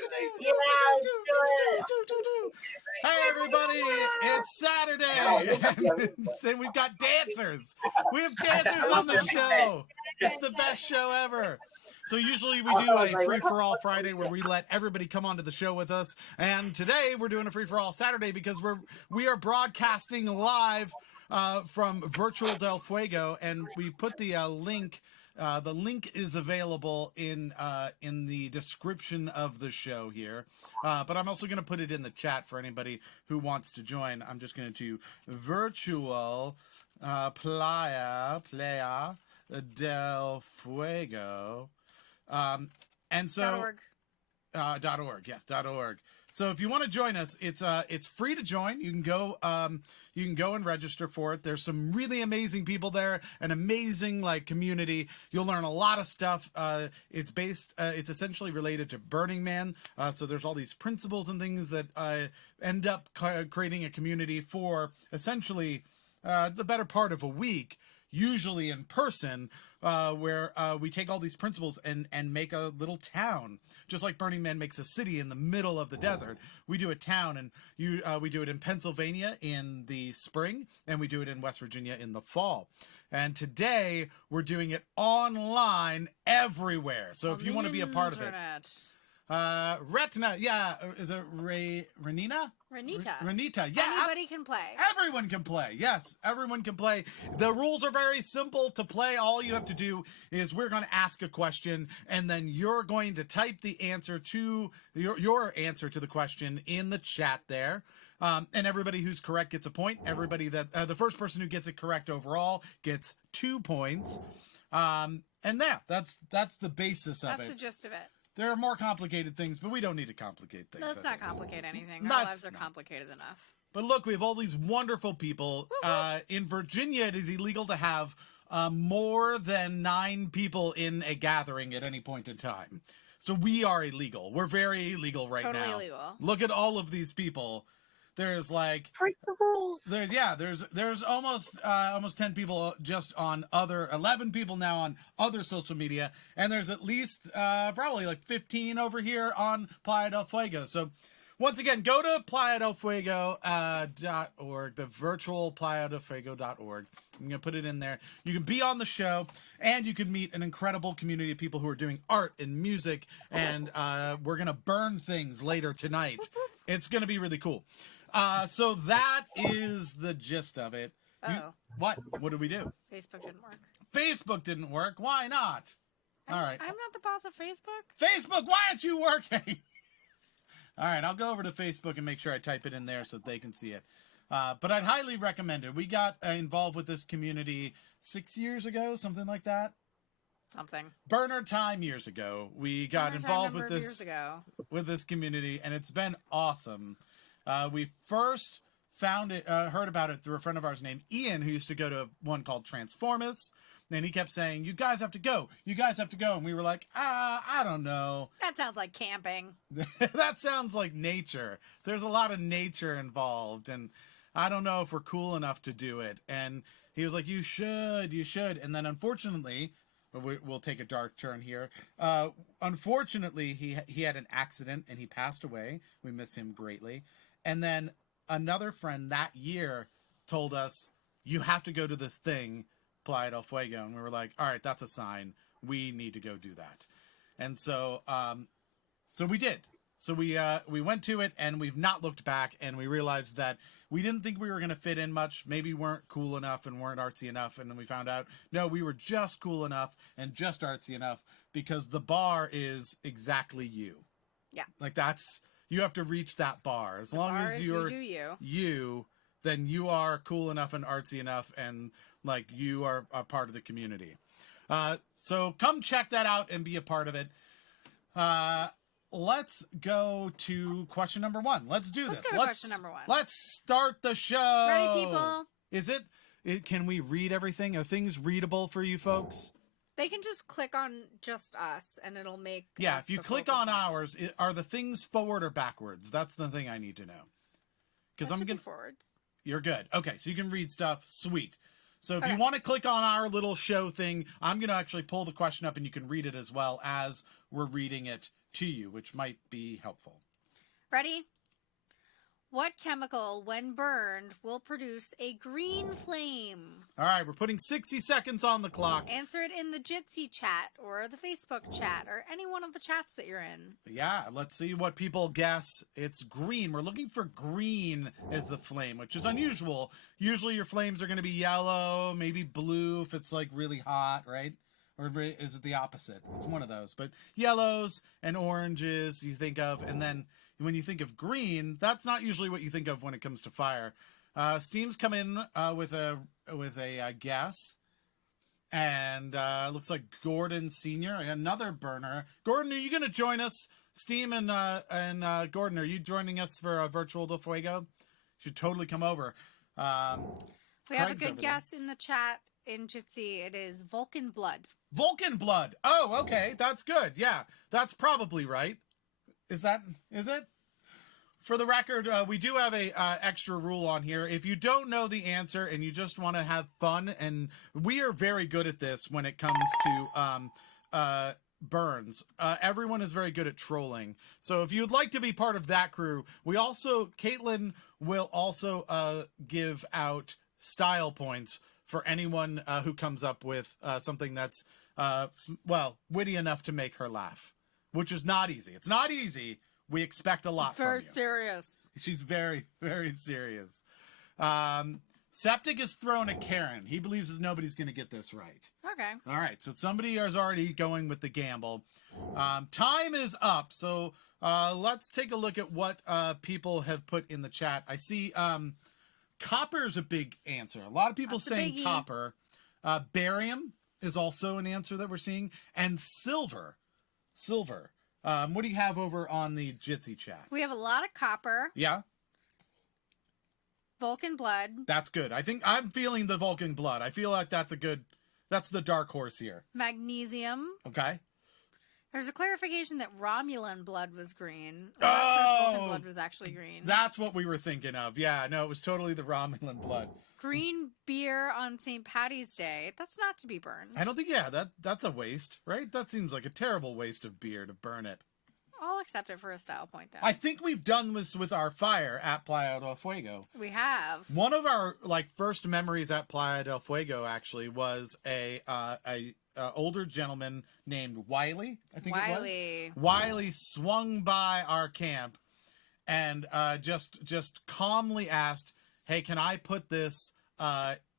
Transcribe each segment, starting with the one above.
Yeah, Hey everybody, it's Saturday, and we've got dancers. We have dancers on the show. It's the best show ever. So usually we do a free-for-all Friday where we let everybody come onto the show with us, and today we're doing a free-for-all Saturday because we are broadcasting live from Virtual Del Fuego, and we put the link. The link is available in the description of the show here, but I'm also going to put it in the chat for anybody who wants to join. I'm just going to Virtual Playa del Fuego, and so .org, yes, .org. So if you want to join us, it's free to join. You can go and register for it. There's some really amazing people there, an amazing community. You'll learn a lot of stuff. It's essentially related to Burning Man. So there's all these principles and things that end up creating a community for essentially the better part of a week, usually in person, where we take all these principles and make a little town. Just like Burning Man makes a city in the middle of the desert, we do a town, and we do it in Pennsylvania in the spring, and we do it in West Virginia in the fall. And today, we're doing it online everywhere. So if you want to be a part of it. Retina, yeah, is it Renita? Renita, yeah. Anybody can play. Everyone can play. Yes, everyone can play. The rules are very simple to play. All you have to do is we're going to ask a question, and then you're going to type the answer to your answer to the question in the chat there. And everybody who's correct gets a point. Everybody that the first person who gets it correct overall gets 2 points. And that's the basis of it. That's the gist of it. There are more complicated things, but we don't need to complicate things. Let's not complicate anything. Our lives are complicated enough. But look, we have all these wonderful people. In Virginia, it is illegal to have more than 9 people in a gathering at any point in time. So we are illegal. We're very illegal right now. Totally illegal. Look at all of these people. There's break the rules. There's almost 10 people just on 11 people now on other social media, and there's at least probably 15 over here on Playa del Fuego. So once again, go to playadelfuego.org, the virtual playadelfuego.org. I'm going to put it in there. You can be on the show, and you can meet an incredible community of people who are doing art and music, and we're going to burn things later tonight. It's going to be really cool. So that is the gist of it. What did we do? Facebook didn't work. Facebook didn't work. Why not? All right. I'm not the boss of Facebook. Facebook, why aren't you working? All right, I'll go over to Facebook and make sure I type it in there so that they can see it. But I'd highly recommend it. We got involved with this community 6 years ago, something like that. Something. Burner time years ago. We got involved with this community, and it's been awesome. We first heard about it through a friend of ours named Ian, who used to go to one called Transformers, and he kept saying, "You guys have to go. You guys have to go." And we were like, I don't know. That sounds like camping. That sounds like nature. There's a lot of nature involved, and I don't know if we're cool enough to do it. And he was like, you should. And then unfortunately, we'll take a dark turn here. Unfortunately, he had an accident and he passed away. We miss him greatly. And then another friend that year told us, you have to go to this thing, Playa del Fuego. And we were like, all right, that's a sign. We need to go do that. And so we did. So we went to it, and we've not looked back, and we realized that we didn't think we were going to fit in much. Maybe weren't cool enough and weren't artsy enough. And then we found out, no, we were just cool enough and just artsy enough, because the bar is exactly you. Yeah. You have to reach that bar. As long as you're you, then you are cool enough and artsy enough, and you are a part of the community. So come check that out and be a part of it. Let's go to question number 1. Let's do this. Let's go to question number 1. Let's start the show. Ready, people? Is it? Can we read everything? Are things readable for you folks? They can just click on just us, and it'll make. Yeah, if you click on ours, are the things forward or backwards? That's the thing I need to know. Because I'm gonna forwards. You're good. Okay, so you can read stuff. Sweet. So if you want to click on our little show thing, I'm going to actually pull the question up, and you can read it as well as we're reading it to you, which might be helpful. Ready? What chemical, when burned, will produce a green flame? All right, we're putting 60 seconds on the clock. Answer it in the Jitsi chat or the Facebook chat or any one of the chats that you're in. Yeah, let's see what people guess. It's green. We're looking for green as the flame, which is unusual. Usually your flames are going to be yellow, maybe blue if it's like really hot, right? Or is it the opposite? It's one of those. But yellows and oranges you think of, and then when you think of green, that's not usually what you think of when it comes to fire. Steam's come in with a guess, and looks like Gordon Senior, another burner. Gordon, are you going to join us? Steam and Gordon, are you joining us for a virtual Del Fuego? You should totally come over. We have a Craig's good over guess in the chat in Jitsi. It is Vulcan blood. Vulcan blood. Oh, okay, that's good. Yeah, that's probably right. Is it? For the record, we do have a extra rule on here. If you don't know the answer and you just want to have fun, and we are very good at this when it comes to burns. Everyone is very good at trolling. So if you'd like to be part of that crew, Caitlin will also give out style points for anyone who comes up with something that's, witty enough to make her laugh, which is not easy. It's not easy. We expect a lot from you. Very serious. She's very, very serious. Septic is thrown at Karen. He believes that nobody's going to get this right. Okay. All right, so somebody is already going with the gamble. Time is up, so let's take a look at what people have put in the chat. I see copper is a big answer. A lot of people That's saying copper. Barium is also an answer that we're seeing. And silver. What do you have over on the Jitsi chat? We have a lot of copper. Yeah? Vulcan blood. That's good. I think I'm feeling the Vulcan blood. I feel like that's the dark horse here. Magnesium. Okay. There's a clarification that Romulan blood was green. I'm not sure if Vulcan blood was actually green. That's what we were thinking of. Yeah, no, it was totally the Romulan blood. Green beer on St. Patty's Day. That's not to be burned. I don't think, that's a waste, right? That seems like a terrible waste of beer to burn it. I'll accept it for a style point, then. I think we've done this with our fire at Playa del Fuego. We have. One of our first memories at Playa del Fuego actually was a older gentleman named Wiley. I think it was. Wiley swung by our camp and just calmly asked, "Hey, can I put this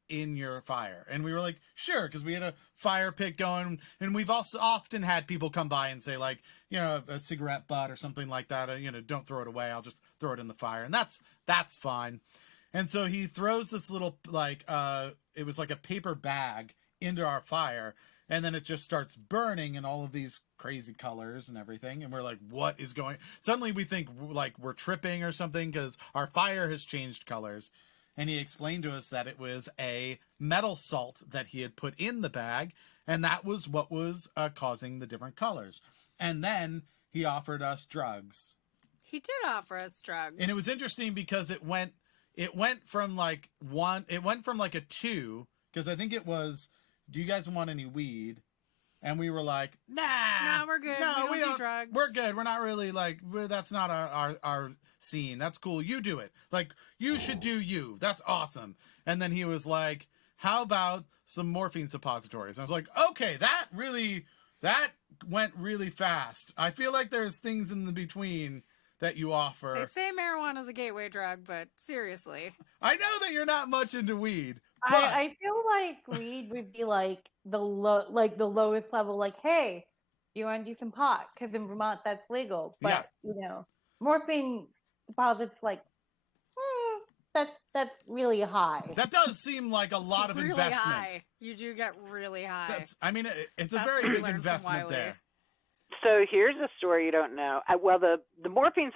in your fire?" And we were like, "Sure," because we had a fire pit going, and we've also often had people come by and say, like, a cigarette butt or something like that, don't throw it away, I'll just throw it in the fire, and that's fine. And so he throws this little it was like a paper bag into our fire, and then it just starts burning in all of these crazy colors and everything, and we're like, what is going? Suddenly we think like we're tripping or something because our fire has changed colors. And he explained to us that it was a metal salt that he had put in the bag, and that was what was causing the different colors. And then he offered us drugs. He did offer us drugs. And it was interesting because it went from like a 2, because I think it was, do you guys want any weed? And we were like, nah. No, we're good. No, we don't do drugs. We're good. We're not really that's not our scene. That's cool. You do it. Like, you should do you. That's awesome. And then he was like, how about some morphine suppositories? And I was like, okay, that went really fast. I feel like there's things in the between that you offer. They say marijuana is a gateway drug, but seriously. I know that you're not much into weed. I feel like weed would be like the lowest level. Like, hey, you want to do some pot? Because in Vermont that's legal. But morphine deposits like that's really high. That does seem like a lot of really investment. High. You do get really high. It's a very big investment there. So here's a story you don't know. The morphine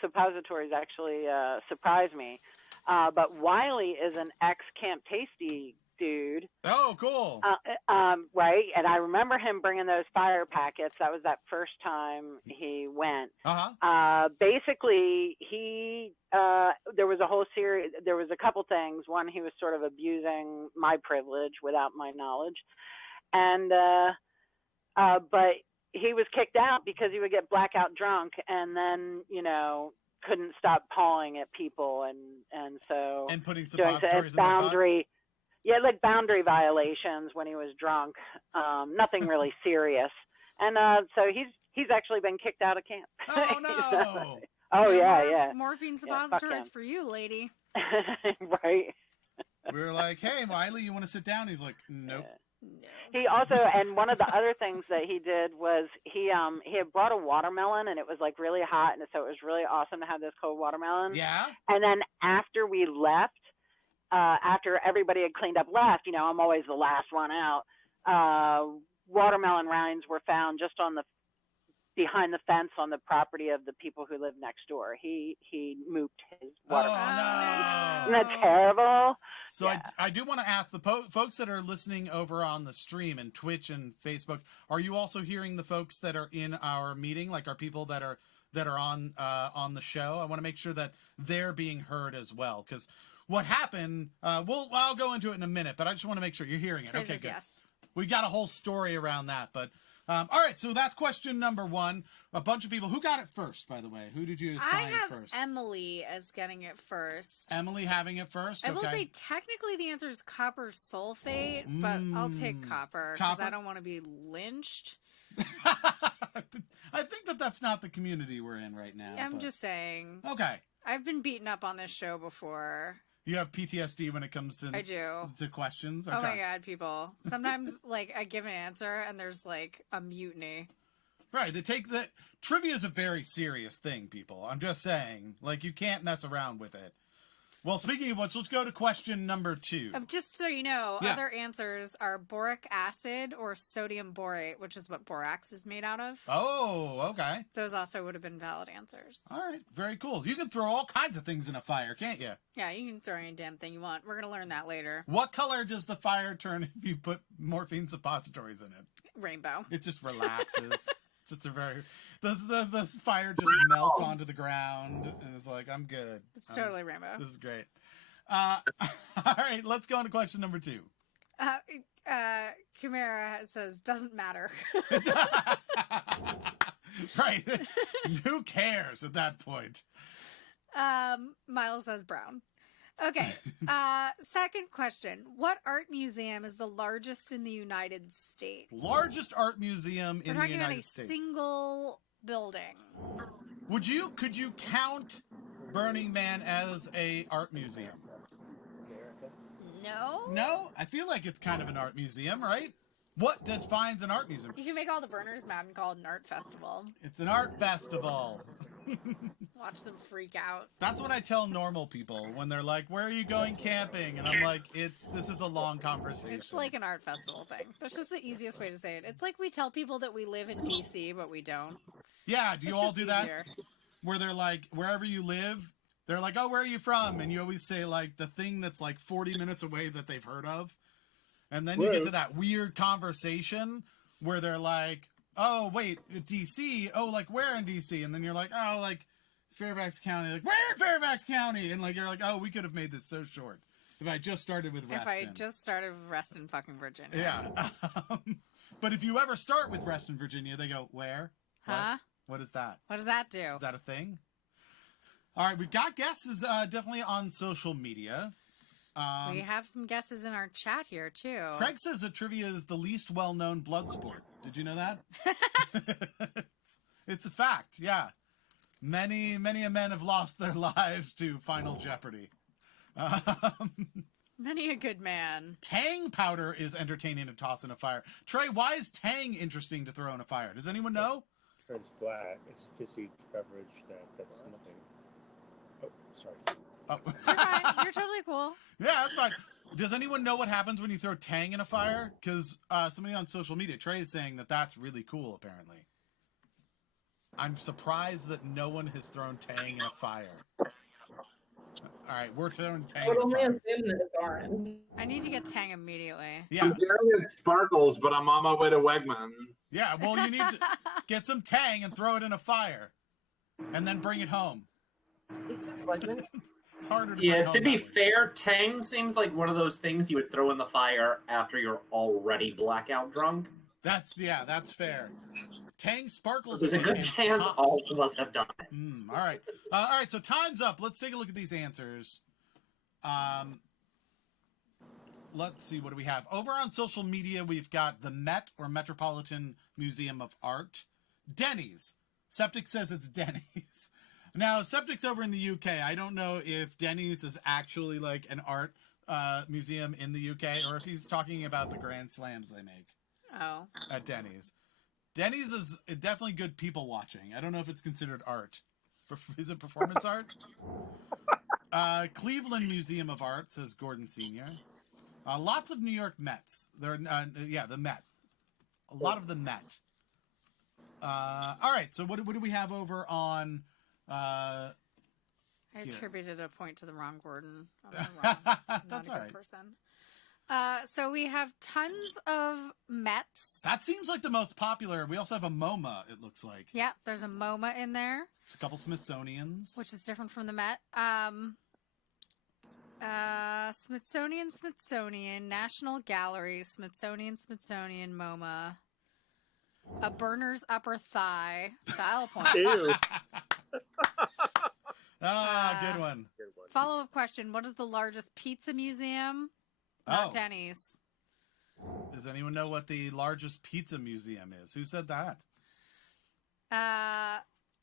suppositories actually surprised me. But Wiley is an ex-Camp Tasty dude. Oh, cool. Right? And I remember him bringing those fire packets. That was that first time he went. Uh-huh. Basically, there was a whole series. There was a couple things. One, he was sort of abusing my privilege without my knowledge. And, but he was kicked out because he would get blackout drunk and then, you know, couldn't stop pawing at people and so And putting doing suppositories in boundary, yeah, like boundary violations when he was drunk. Nothing really serious, and so he's actually been kicked out of camp. Oh no! Oh No yeah, more yeah. Morphine Yeah, fuck suppositories him. for you, lady. Right. We were like, "Hey, Wiley, you want to sit down?" He's like, "Nope." No. He also, and one of the other things that he did was he had brought a watermelon, and it was like really hot, and so it was really awesome to have this cold watermelon. Yeah. And then after we left, after everybody had cleaned up, left, you know, I'm always the last one out. Watermelon rinds were found just on the behind the fence on the property of the people who live next door. He mooped his Oh watermelon. no! Isn't that terrible? So Yeah. I do want to ask the folks that are listening over on the stream and Twitch and Facebook. Are you also hearing the folks that are in our meeting, like our people that are on the show? I want to make sure that they're being heard as well, because what happened? I'll go into it in a minute, but I just want to make sure you're hearing it. Trace Okay, says good. yes. We got a whole story around that, but all right. So that's question number one. A bunch of people. Who got it first, by the way? Who did you I assign have first? Emily as getting it first. Emily having it first. I will Okay. say technically the answer is copper sulfate, but I'll take copper because I Copper? don't want to be lynched. I think that's not the community we're in right now. I'm but- just saying. okay. I've been beaten up on this show before. You have PTSD when it comes to I do. to questions. Okay. Oh my god, people. Sometimes like I give an answer and there's like a mutiny. Right. They take the trivia is a very serious thing, people. I'm just saying, like you can't mess around with it. Well, speaking of which, let's go to question number 2. Just so you know, Yeah. other answers are boric acid or sodium borate, which is what borax is made out of. Oh, okay. Those also would have been valid answers. All right. Very cool. You can throw all kinds of things in a fire, can't you? Yeah, you can throw any damn thing you want. We're going to learn that later. What color does the fire turn if you put morphine suppositories in it? Rainbow. It just relaxes. It's just a very the fire just melts onto the ground and it's like I'm good. It's totally rainbow. This is great. All right, let's go on to question number 2. Chimera says, doesn't matter. Right. Who cares at that point? Miles says brown. Okay. Second question. What art museum is the largest in the United States? Largest art museum in We're the talking about United a States. single building. Could you count Burning Man as a art museum? No? No? I feel like it's kind of an art museum, right? What defines an art museum? You can make all the burners mad and call it an art festival. It's an art festival. Watch them freak out. That's what I tell normal people when they're like, "Where are you going camping?" And I'm like, this is a long conversation." It's like an art festival thing. That's just the easiest way to say it. It's like we tell people that we live in DC, but we don't. Yeah, do you It's all just do that? easier. Where they're like, wherever you live, they're like, "Oh, where are you from?" And you always say like the thing that's like 40 minutes away that they've heard of. And then you get to that weird conversation where they're like, "Oh, wait, DC? Oh, like where in DC?" And then you're like, "Oh, like Fairfax County." Like, "Where in Fairfax County?" And like you're like, "Oh, we could have made this so short if I just started with Reston." If I just started with Reston, fucking Virginia. Yeah. But if you ever start with Reston, Virginia, they go, "Where? What? Huh? What is that? What does that do? Is that a thing?" All right, we've got guesses definitely on social media. We have some guesses in our chat here, too. Craig says that trivia is the least well-known blood sport. Did you know that? It's a fact, yeah. Many a men have lost their lives to Final Jeopardy. Many a good man. Tang powder is entertaining to toss in a fire. Trey, why is Tang interesting to throw in a fire? Does anyone know? Turns black. It's a fizzy beverage that's nothing. Oh, sorry. Oh. You're fine. You're totally cool. Yeah, that's fine. Does anyone know what happens when you throw Tang in a fire? Because somebody on social media, Trey, is saying that that's really cool, apparently. I'm surprised that no one has thrown Tang in a fire. All right, we're throwing Tang I would in a only fire. assume that it's orange. I need to get Tang immediately. Yeah, I'm getting it Sparkles, but I'm on my way to Wegmans. yeah, well, you need to get some Tang and throw it in a fire. And then bring it home. It's harder to bring Yeah, home to be that way. fair, Tang seems like one of those things you would throw in the fire after you're already blackout drunk. That's fair. Tang Sparkles. There's a good and chance Pops. all of us have done it. All right. All right, so time's up. Let's take a look at these answers. Let's see, what do we have? Over on social media, we've got the Met, or Metropolitan Museum of Art. Denny's. Septic says it's Denny's. Now, Septic's over in the UK. I don't know if Denny's is actually like an art museum in the UK, or if he's talking about the Grand Slams they make at Denny's. Denny's is definitely good people watching. I don't know if it's considered art. Is it performance art? Cleveland Museum of Art, says Gordon Sr. Lots of New York Mets. They're the Met. A lot of the Met. All right, so what do we have over on? I Here. attributed a point to the wrong Gordon. I'm wrong. That's Not a all good right. person. So we have tons of Mets. That seems like the most popular. We also have a MoMA, it looks like. Yeah, there's a MoMA in there, It's a couple Smithsonians. which is different from the Met. Smithsonian, National Gallery, Smithsonian, MoMA. A burner's upper thigh, style point. Ew. Good one. Good one. Follow-up question: what is the largest pizza museum? Not Denny's. Does anyone know what the largest pizza museum is? Who said that?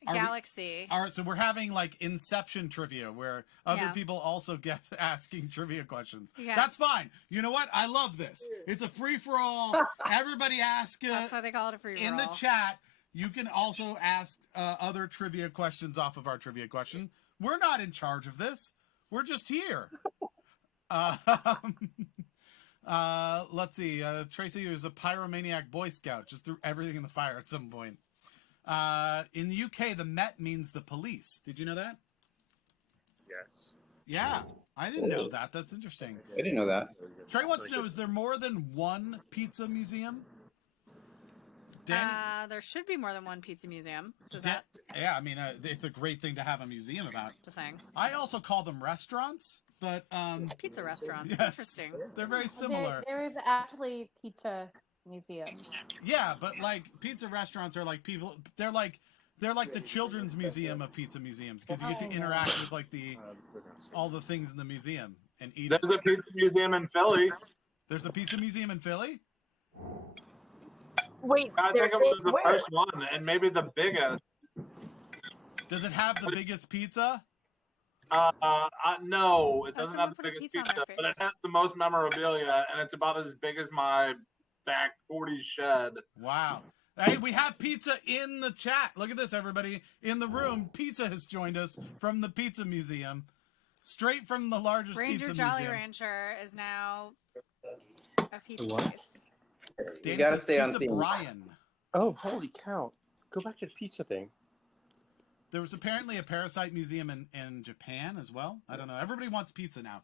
Galaxy. All right, so we're having like Inception trivia where other people also guess asking trivia questions. Yeah. That's fine. You know what? I love this. It's a free for all. Everybody ask That's why they call it a free in the chat. You can also ask other trivia questions off of our trivia question. We're not in charge of this. We're just here. Let's see. Tracy was a pyromaniac Boy Scout. Just threw everything in the fire at some point. In the UK, the Met means the police. Did you know that? Yes. Yeah, I didn't know that. That's interesting. I didn't know that. Trey wants to know, is there more than one pizza museum? Danny? There should be more than one pizza museum. Does that? Yeah, I mean, it's a great thing to have a museum about. Just saying. I also call them restaurants, but Pizza restaurants. yes, Interesting. they're very similar. There is actually pizza museum. Yeah, but like pizza restaurants are like people. They're like the children's museum of pizza museums because you get to interact with like all the things in the museum and eat. There's a pizza museum in Philly. There's a pizza museum in Philly. Wait, I think it was the first one and maybe the biggest. Does it have the biggest pizza? No, it Oh, doesn't someone have the put a biggest pizza on pizza, their but it face. has the most memorabilia, and it's about as big as my back 40 shed. Wow. Hey, we have pizza in the chat. Look at this, everybody. In the room, pizza has joined us from the Pizza Museum. Straight from the largest Ranger pizza Jolly museum. Rancher is now a pizza What? place. Danny gotta says stay on Pizza theme. Brian. Oh, holy cow. Go back to the pizza thing. There was apparently a Parasite museum in Japan as well. I don't know. Everybody wants pizza now.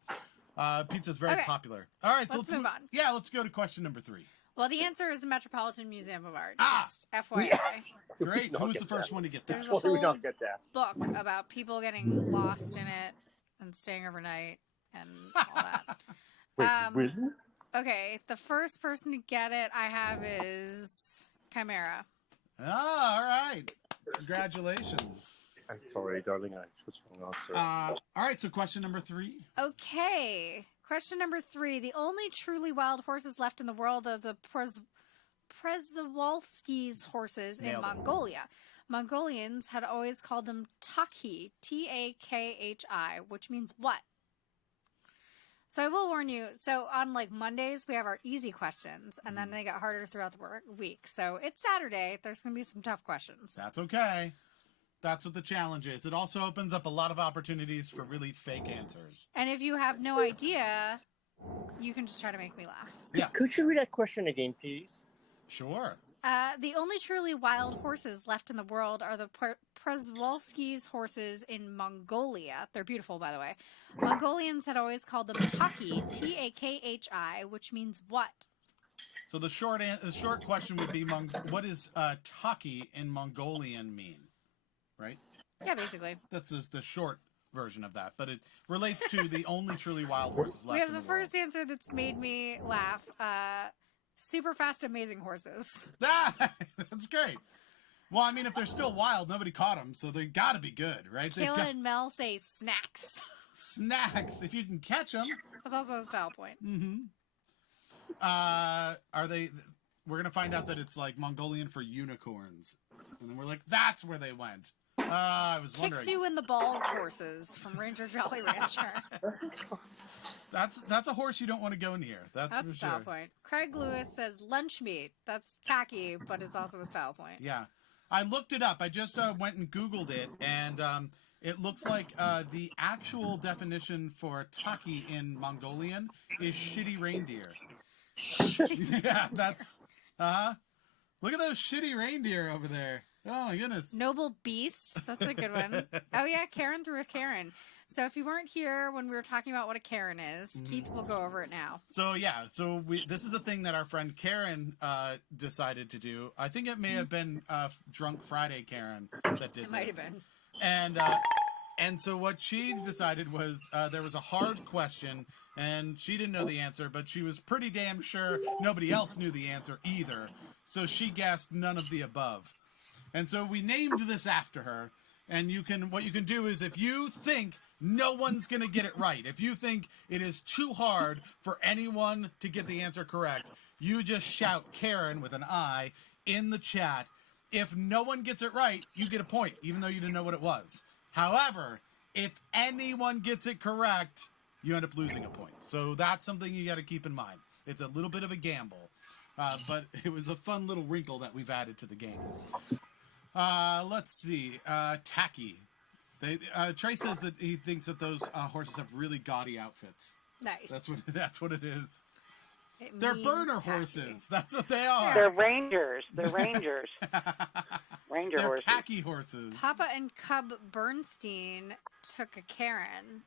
Pizza's very Okay. popular. All right, so Let's move on. Yeah, let's go to question number 3. Well, the answer is the Metropolitan Museum of Art. Ah! Just FYI. Great. not Who was get the first that. one to get that? There's a Why do we whole not get that? book about people getting lost in it and staying overnight and all that. Wait, really? Okay, the first person to get it I have is Chimera. Ah, all right. Congratulations. I'm sorry, darling. I chose the wrong answer. All right, so question number 3. Okay, question number 3. The only truly wild horses left in the world are the Przewalski's horses in Nailed it. Mongolia. Mongolians had always called them Takhi, Takhi, which means what? So I will warn you. So on like Mondays, we have our easy questions, and then they get harder throughout the week. So it's Saturday. There's going to be some tough questions. That's okay. That's what the challenge is. It also opens up a lot of opportunities for really fake answers. And if you have no idea, you can just try to make me laugh. Yeah. Could you read that question again, please? Sure. The only truly wild horses left in the world are the Przewalski's horses in Mongolia. They're beautiful, by the way. Mongolians had always called them Takhi, Takhi, which means what? So the short question would be, what does Taki in Mongolian mean? Right? Yeah, basically. That's just the short version of that, but it relates to the only truly wild horses left We have in the the first world. answer that's made me laugh. Super fast, amazing horses. That's great. Well, I mean, if they're still wild, nobody caught them, so they got to be good, right? Kayla and Mel say snacks. Snacks, if you can catch them. That's also a style point. Mm-hmm. Are they? We're gonna find out that it's like Mongolian for unicorns, and then we're like, that's where they went. I was wondering. Kicks you in the balls horses from Ranger Jolly Rancher. That's a horse you don't want to go near. That's for style sure. point. Craig Lewis says lunch meat. That's tacky, but it's also a style point. Yeah, I looked it up. I just went and Googled it, and it looks like the actual definition for taki in Mongolian is shitty reindeer. Yeah, that's look at those shitty reindeer over there. Oh my goodness. Noble beast. That's a good one. Oh yeah, Karen threw a Karen. So if you weren't here when we were talking about what a Karen is, Keith will go over it now. So yeah, this is a thing that our friend Karen decided to do. I think it may have been Drunk Friday Karen that did It might have been. And so what she decided was there was a hard question, and she didn't know the answer, but she was pretty damn sure nobody else knew the answer either. So she guessed none of the above. And so we named this after her. And what you can do is if you think no one's going to get it right, if you think it is too hard for anyone to get the answer correct, you just shout Karen with an I in the chat. If no one gets it right, you get a point, even though you didn't know what it was. However, if anyone gets it correct, you end up losing a point. So that's something you got to keep in mind. It's a little bit of a gamble, but it was a fun little wrinkle that we've added to the game. Let's see. Tacky. Trey says that he thinks that those horses have really gaudy outfits. Nice. That's what it is. It They're means burner tacky. horses. That's what they are. They're rangers. They're rangers. Ranger They're horses. tacky horses. Papa and Cub Bernstein took a Karen.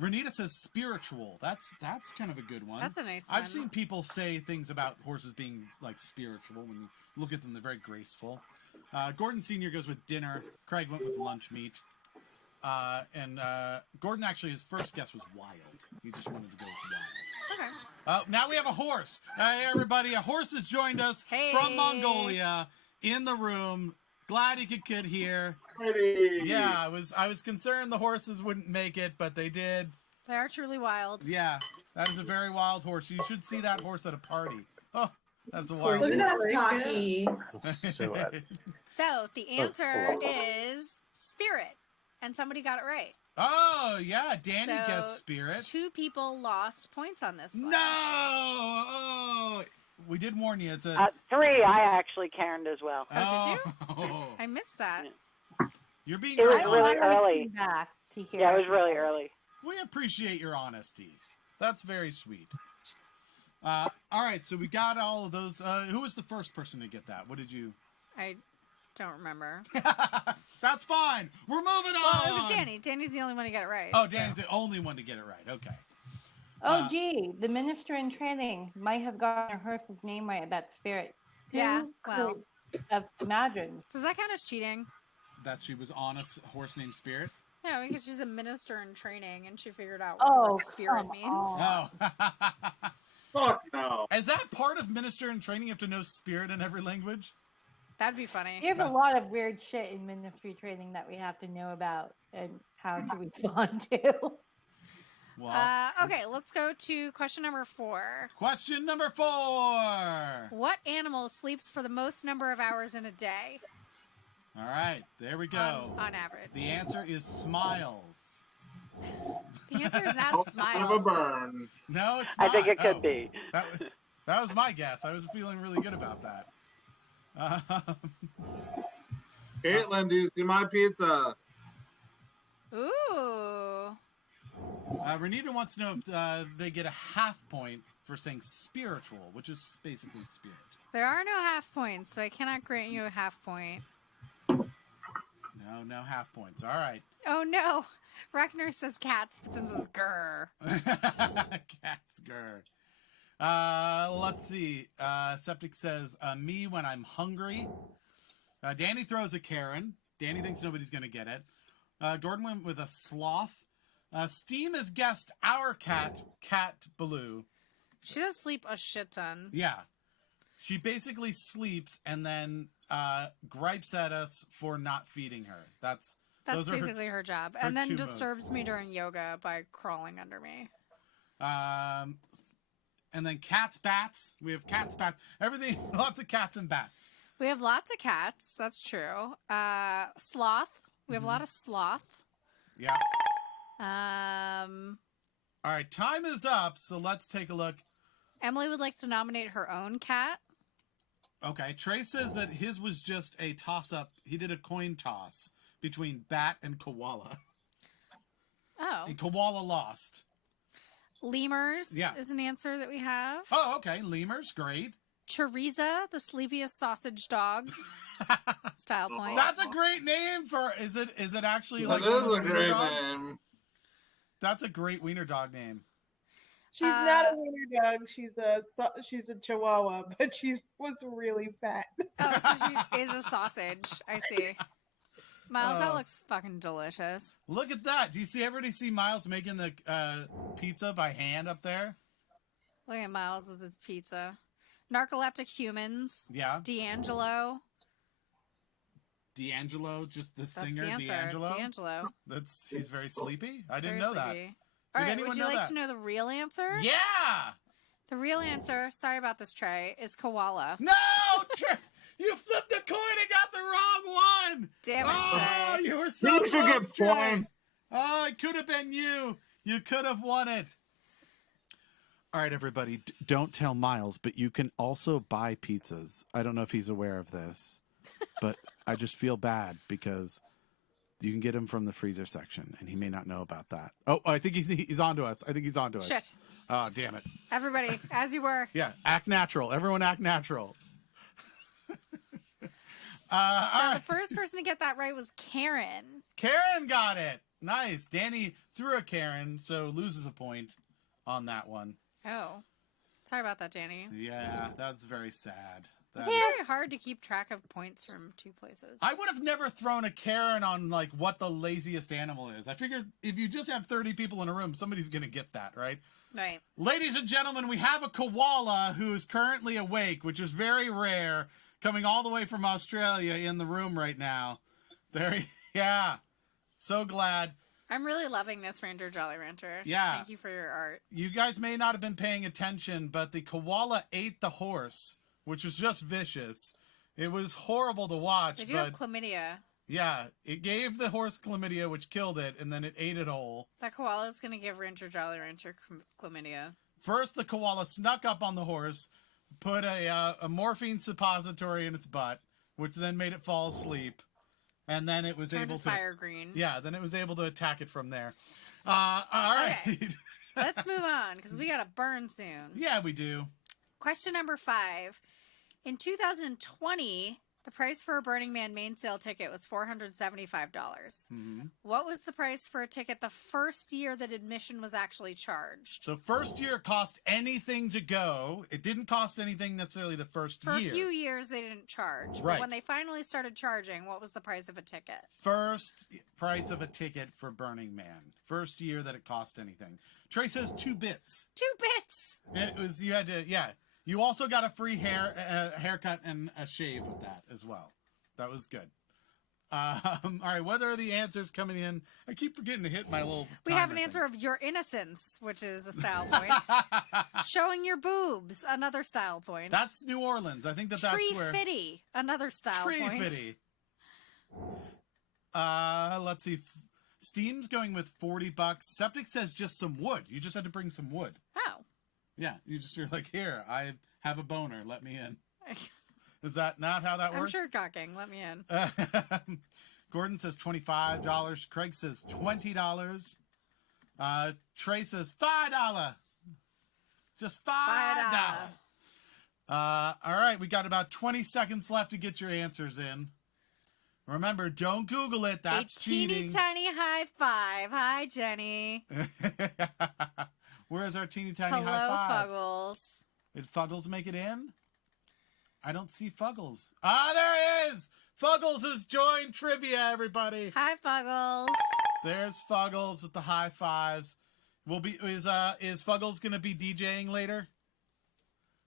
Renita says spiritual. That's kind of a good one. That's a nice one. I've seen people say things about horses being like spiritual. When you look at them, they're very graceful. Gordon Sr. goes with dinner. Craig went with lunch meat. And Gordon, actually, his first guess was wild. He just wanted to go with wild. Okay. Now we have a horse. Hey, everybody. A horse has joined us from Mongolia in the room. Glad he could get here. Pretty. Yeah, I was concerned the horses wouldn't make it, but they did. They are truly wild. Yeah, that is a very wild horse. You should see that horse at a party. Oh, that's a wild Look at horse. that cocky. So So the answer is spirit. And somebody got it right. Oh, yeah, Danny So, guessed spirit. 2 people lost points on this one. No! Oh, we did warn you. It's a... 3, I actually Karened as well. Oh, did you? I missed that. You're being It was very really honest. early. Back to hear. Yeah, it was really early. We appreciate your honesty. That's very sweet. All right, so we got all of those. Who was the first person to get that? What did you... I don't remember. That's fine. We're moving on. Well, it was Danny. Danny's the only one to get it right. Oh, Danny's the only one to get it right. Okay. Oh, gee, the minister in training might have gotten her horse's name right about spirit. Yeah, Who well. could have imagined? Does that count as cheating? That she was on a horse named Spirit? Yeah, because she's a minister in training and she figured out Oh, what the word spirit come means. on. Oh. Fuck no. Is that part of minister in training? You have to know spirit in every language? That'd be funny. We have a lot of weird shit in ministry training that we have to know about and how to respond to. Well, Okay, let's go to question number 4. question number 4. What animal sleeps for the most number of hours in a day All right, there we go. on average? The answer is smiles. The answer is not Kind of a smiles. burn. No, it's I not. think it could Oh, be. That was my guess. I was feeling really good about that. Caitlin, do you see my pizza? Ooh. Renita wants to know if they get a half point for saying spiritual, which is basically spirit. There are no half points, so I cannot grant you a half point. No half points. All right. Oh no. Reckner says cats, but then says grr. Cat's grr. Let's see. Septic says, me when I'm hungry. Danny throws a Karen. Danny thinks nobody's going to get it. Gordon went with a sloth. Steam has guessed our cat, Cat Baloo. She does sleep a shit ton. Yeah. She basically sleeps and then gripes at us for not feeding her. That's those are basically her job. her And then two disturbs modes. me during yoga by crawling under me. And then cats, bats. We have cats, bats. Everything. Lots of cats and bats. We have lots of cats. That's true. Sloth. We have a lot of sloth. Yeah. Um, All right. Time is up. So let's take a look. Emily would like to nominate her own cat. Okay. Trey says that his was just a toss-up. He did a coin toss between bat and koala. Oh. And koala lost. Lemurs Yeah. is an answer that we have. Oh, okay. Lemurs, great. Choriza, the sleepiest sausage dog. Style point. That's a great name for. Is it actually like That one of is the a wiener great dogs? name. That's a great wiener dog name. She's not a wiener dog. She's a Chihuahua, but was really fat. Oh, so she is a sausage. I see. Miles, that Oh. looks fucking delicious. Look at that. Do you see everybody see Miles making the pizza by hand up there? Look at Miles with his pizza. Narcoleptic humans. Yeah. D'Angelo. D'Angelo, just the That's singer the answer. D'Angelo. D'Angelo. He's very sleepy. I didn't Very know that. sleepy. All right, anyone would you know like that? to know the real answer? Yeah. The real answer, sorry about this, Trey, is koala. No, you flipped a coin and got the wrong one. Damn it, Oh, Trey. you were so You should close, get Trey. points. Oh, it could have been you. You could have won it. All right, everybody, don't tell Miles, but you can also buy pizzas. I don't know if he's aware of this, but I just feel bad because you can get them from the freezer section, and he may not know about that. Oh, I think he's on to us. Shit. Oh, damn it. Everybody, as you were. Yeah, act natural. Everyone act natural. So all right. the first person to get that right was Karen. Karen got it. Nice. Danny threw a Karen, so loses a point on that one. Oh. Sorry about that, Danny. Yeah, that's very sad. It's That is- very hard to keep track of points from two places. I would have never thrown a Karen on like what the laziest animal is. I figured if you just have 30 people in a room, somebody's going to get that, right? Right. Ladies and gentlemen, we have a koala who is currently awake, which is very rare, coming all the way from Australia in the room right now. Yeah. So glad. I'm really loving this Ranger Jolly Rancher. Yeah. Thank you for your art. You guys may not have been paying attention, but the koala ate the horse, which was just vicious. It was horrible to watch, They do but have chlamydia. yeah, it gave the horse chlamydia, which killed it, and then it ate it whole. That koala is going to give Ranger Jolly Rancher chlamydia. First, the koala snuck up on the horse, put a morphine suppository in its butt, which then made it fall asleep, and then it was Turned able his to fire green. yeah, then it was able to attack it from there. All right, Okay. Let's move on, because we got to burn soon. yeah, we do. Question number 5. In 2020, the price for a Burning Man main sale ticket was $475. Mm-hmm. What was the price for a ticket the first year that admission was actually charged? So first year cost anything to go. It didn't cost anything necessarily the first For year. a few years, they didn't charge. But Right. when they finally started charging, what was the price of a ticket? First price of a ticket for Burning Man. First year that it cost anything. Trey says 2 bits. 2 bits! It was you had to You also got a free haircut and a shave with that as well. That was good. All right, what are the answers coming in? I keep forgetting to hit my little. We have an timer answer of your innocence, which is a style point. thing. Showing your boobs, another style point. That's New Orleans. I think that's Tree where. fitty, another style Tree point. fitty. Let's see. Steam's going with $40. Septic says just some wood. You just had to bring some wood. Oh. Yeah, you're like, here, I have a boner. Let me in. Is that not how that I'm works? sure cocking. Let me in. Gordon says $25. Craig says $20. Trey says $5. Just $5. All right, we got about 20 seconds left to get your answers in. Remember, don't Google it. That's a teeny cheating. tiny high five. Hi, Jenny. Where's our teeny tiny Hello, high five? Fuggles. Did Fuggles make it in? I don't see Fuggles. Ah, there he is! Fuggles has joined trivia, everybody. Hi, Fuggles. There's Fuggles with the high fives. Is Fuggles gonna be DJing later?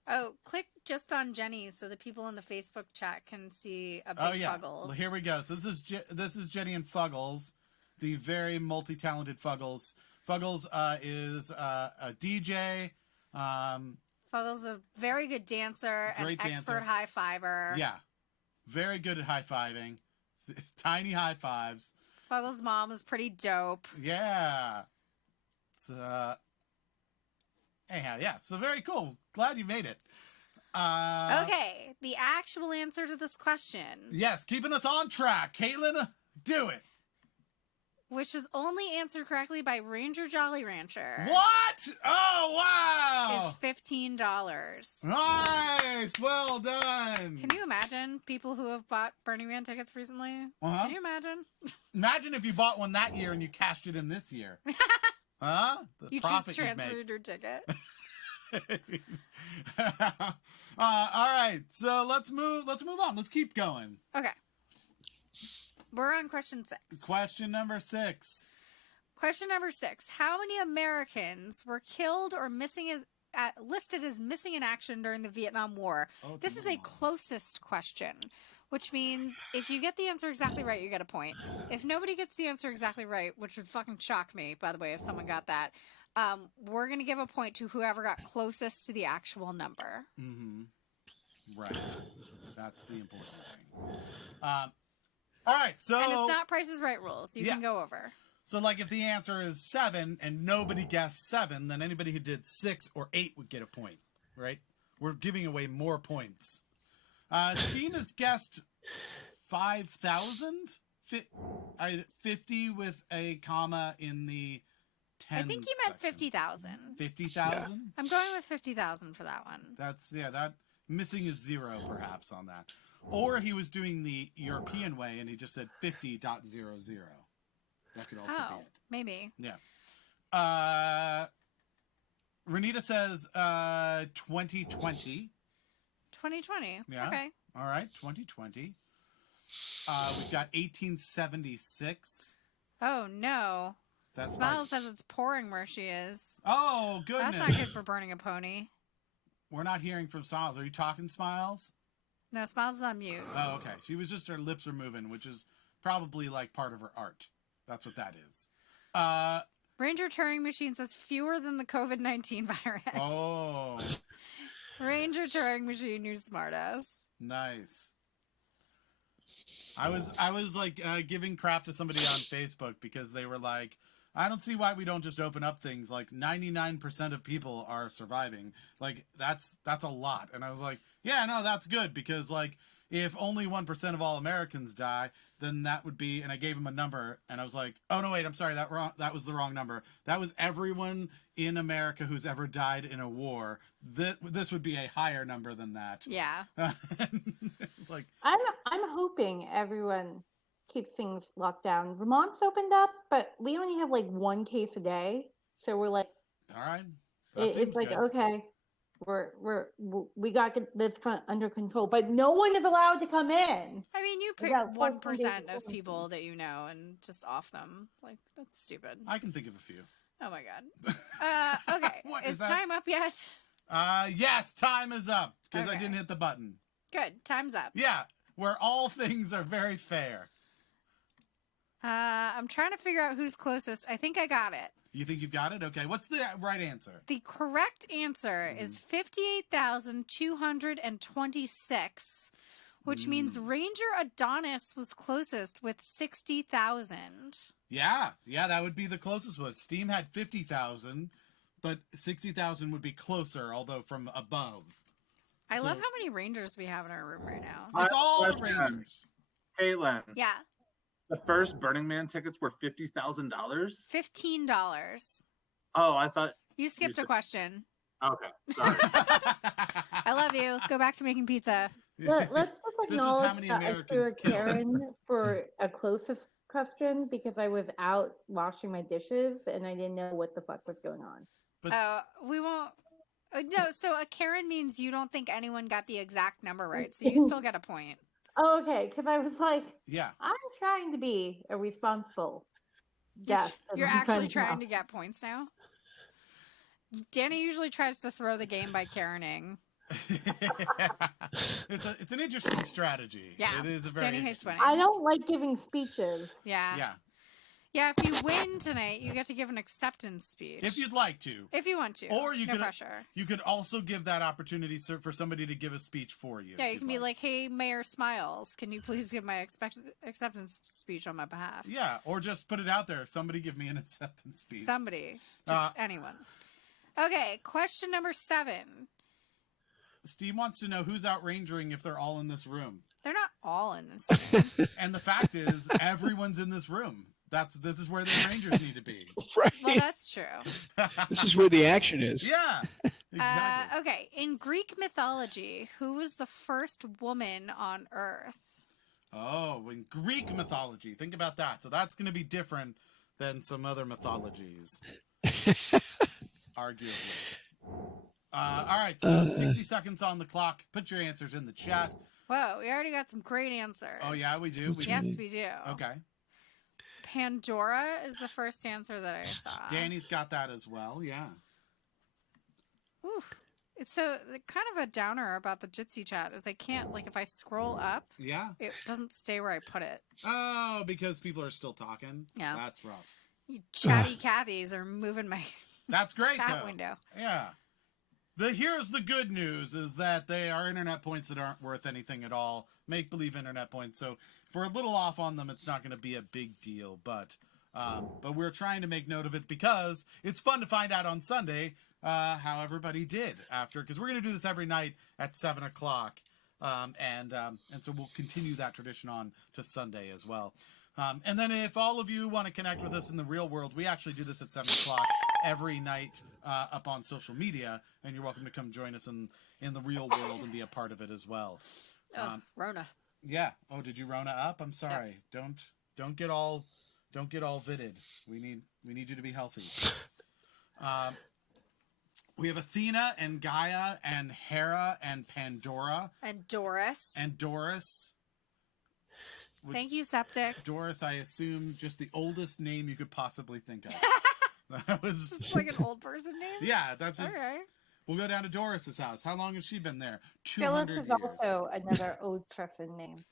Oh, click just on Jenny so the people in the Facebook chat can see a big Oh yeah. Fuggles. Well, here we go. So this is Jenny and Fuggles, the very multi-talented Fuggles. Fuggles is a DJ. Fuggles a very good dancer, an Great expert dancer. high fiver. Yeah, very good at high fiving. Tiny high fives. Fuggles' mom is pretty dope. Yeah. It's, anyhow, yeah. So very cool. Glad you made it. Okay, the actual answer to this question, Yes, keeping us on track. Caitlin, do it. which was only answered correctly by Ranger Jolly Rancher, What? Oh, wow. is $15. Nice. Well done. Can you imagine people who have bought Burning Man tickets recently? Uh-huh. Can you imagine? Imagine if you bought one that year and you cashed it in this year. Huh? The You profit just you'd make. transferred your ticket. All right, so let's move on. Let's keep going. Okay. We're on question 6. Question number 6. Question number 6. How many Americans were killed or listed as missing in action during the Vietnam War? Oh, it's This is a long one. closest question, which means if you get the answer exactly right, you get a point. If nobody gets the answer exactly right, which would fucking shock me, by the way, if someone got that, we're going to give a point to whoever got closest to the actual number. Mm-hmm. Right. That's the important thing. All right, so And it's not Price is Right rules. You Yeah. can go over. So, like, if the answer is 7 and nobody guessed 7, then anybody who did 6 or 8 would get a point, right? We're giving away more points. Steam has guessed 5,000, 50 with a comma in the 10. I think he meant 50,000. 50,000. I'm going with 50,000 for that one. That's that missing is 0 perhaps on that, or he was doing the European way and he just said 50.00. That could also Oh, be it. maybe. Yeah. Renita says 2020. 2020. Yeah. Okay. All right, 2020. We've got 1876. Oh, no. That's Smiles by- says it's pouring where she is. Oh, goodness. That's not good for burning a pony. We're not hearing from Smiles. Are you talking, Smiles? No, Smiles is on mute. Oh, okay. She was just, her lips are moving, which is probably like part of her art. That's what that is. Ranger Turing Machine says fewer than the COVID-19 virus. Oh, Ranger Turing Machine, you smartass. nice. I was like giving crap to somebody on Facebook because they were like, I don't see why we don't just open up things. Like 99% of people are surviving. Like that's a lot. And I was like, yeah, no, that's good because like if only 1% of all Americans die, then that would be, and I gave him a number and I was like, oh no, wait, I'm sorry. That was the wrong number. That was everyone in America who's ever died in a war. This would be a higher number than that. Yeah. It's like, I'm hoping everyone keeps things locked down. Vermont's opened up, but we only have like 1 case a day, so we're like, all right. That it's seems like good. okay, we got this under control, but no one is allowed to come in. I mean, you We pick got 1% 14 days of people that you know and just off them. Like, that's stupid. I can think of a few. Oh my god. Okay. What is is that? time up yet? Yes, time is up because I Okay. didn't hit the button. Good. Time's up. Yeah, where all things are very fair. I'm trying to figure out who's closest. I think I got it. You think you've got it? Okay, what's the right answer? The correct answer is 58,226, which means Ranger Adonis was closest with 60,000. Yeah, that would be the closest one. Steam had 50,000, but 60,000 would be closer, although from above. I So- love how many Rangers we have in our room right now. My It's all the question. Rangers. Caitlin, Yeah, the first Burning Man tickets were $50,000. $15. Oh, I thought. You skipped a said- question. Okay, sorry. I love you. Go back to making pizza. Let's just This is how acknowledge many that I threw Americans a Karen for a closest question because I was out washing my dishes and I didn't know what the fuck was going on. We won't. No, so a Karen means you don't think anyone got the exact number right, so you still get a point. Oh, okay, because I was like, Yeah. I'm trying to be a responsible guest. and You're I'm actually now. trying to get points now. Danny usually tries to throw the game by Karening. It's an interesting strategy. Yeah. It is a very Danny hates interesting winning. I don't like giving speeches. Yeah. Yeah. Yeah, if you win tonight, you get to give an acceptance speech. If you'd like to. If you want to. Or you no could pressure. You could also give that opportunity for somebody to give a speech for you. Yeah, if you can you'd be like, hey, Mayor Smiles, can you please give my acceptance speech on my behalf? Yeah, or just put it out there. Somebody give me an acceptance speech. Somebody. Just anyone. Okay, question number 7. Steve wants to know who's out rangering if they're all in this room. They're not all in this room. And the fact is, everyone's in this room. This is where the Rangers need to be. Right. Well, that's true. This is where the action is. Yeah, exactly. Okay, in Greek mythology, who was the first woman on Earth? Oh, in Greek mythology, think about that. So that's going to be different than some other mythologies, arguably. All right, so 60 seconds on the clock. Put your answers in the chat. Whoa, we already got some great answers. Oh yeah, we do. Yes, we do. Okay. Pandora is the first answer that I saw. Danny's got that as well. Yeah. Oof. It's so kind of a downer about the Jitsi chat is I can't, like, if I scroll up, Yeah. it doesn't stay where I put it. Oh, because people are still talking. Yeah. That's rough. You chatty Cathys are moving my That's great chat though. window. Yeah. Here's the good news is that they are internet points that aren't worth anything at all. Make believe internet points. So if we're a little off on them, it's not going to be a big deal. But we're trying to make note of it because it's fun to find out on Sunday how everybody did after. Because we're going to do this every night at 7 o'clock. And so we'll continue that tradition on to Sunday as well. And then if all of you want to connect with us in the real world, we actually do this at 7 o'clock every night up on social media, and you're welcome to come join us in the real world and be a part of it as well. Rona. Yeah. Oh, did you Rona up? I'm sorry. Don't get all vitted. We need you to be healthy. We have Athena and Gaia and Hera and Pandora And Doris. and Doris. Thank you, Septic. Doris, I assume, just the oldest name you could possibly think of. That was It's like an old person name? yeah. That's just. Okay. We'll go down to Doris's house. How long has she been there? Phyllis 200 is years. also another old person name.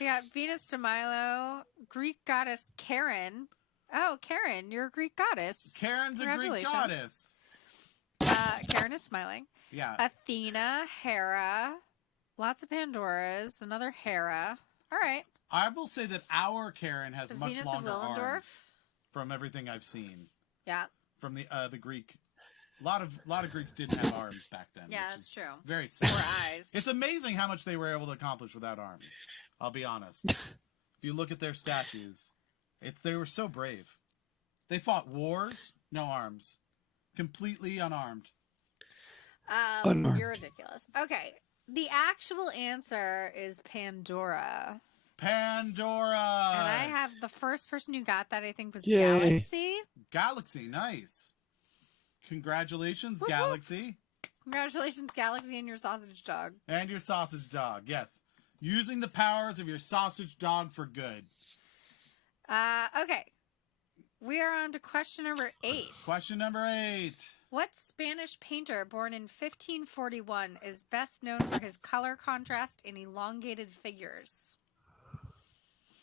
We got Venus de Milo, Greek goddess Karen. Oh, Karen, you're a Greek goddess. Karen's a Greek Congratulations. goddess. Karen is smiling. Yeah. Athena, Hera, lots of Pandoras, another Hera. All right. I will say that our Karen has The much Venus of longer Willendorf? arms from everything I've seen. Yeah. From the Greek. A lot of Greeks didn't have arms back then. Yeah, which that's is true. Very sad. Or eyes. It's amazing how much they were able to accomplish without arms. I'll be honest. If you look at their statues, they were so brave. They fought wars, no arms, completely unarmed. Unarmed. You're ridiculous. Okay. The actual answer is Pandora. Pandora. And I have the first person who got that, I think, was Yay. Galaxy. Galaxy, nice. Congratulations, Whoop, whoop. Galaxy. Congratulations, Galaxy, and your sausage dog. And your sausage dog, yes. Using the powers of your sausage dog for good. Okay. We are on to question number 8. Question number 8. What Spanish painter born in 1541 is best known for his color contrast and elongated figures?